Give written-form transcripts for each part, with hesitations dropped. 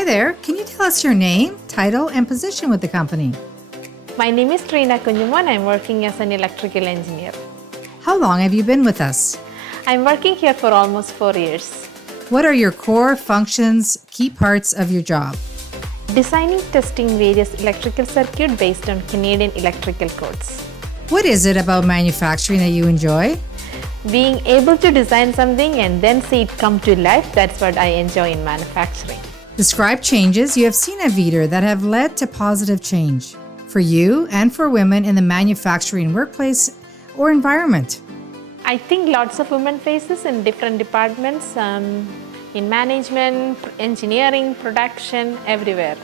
Hi there. Can you tell us your name, title, and position with the company? My name is Terina Kunjumon. I'm working as an electrical engineer. How long have you been with us? I'm working here for almost 4 years. What are your core functions, key parts of your job? Designing, testing various electrical circuits based on Canadian electrical codes. What is it about manufacturing that you enjoy? Being able to design something and then see it come to life, that's what I enjoy in manufacturing. Describe changes you have seen at Vidir that have led to positive change for you and for women in the manufacturing workplace or environment. I think lots of women faces in different departments, in management, engineering, production, everywhere.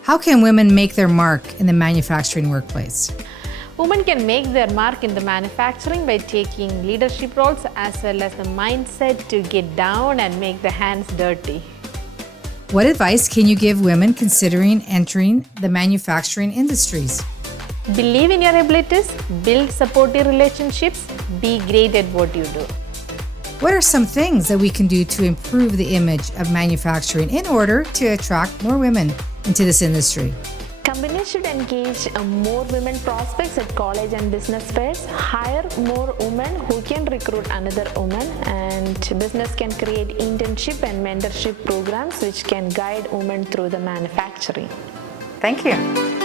How can women make their mark in the manufacturing workplace? Women can make their mark in the manufacturing by taking leadership roles as well as the mindset to get down and make the hands dirty. What advice can you give women considering entering the manufacturing industries? Believe in your abilities, build supportive relationships, be great at what you do. What are some things that we can do to improve the image of manufacturing in order to attract more women into this industry? Companies should engage more women prospects at college and business fairs, hire more women who can recruit another woman, and business can create internship and mentorship programs which can guide women through the manufacturing. Thank you.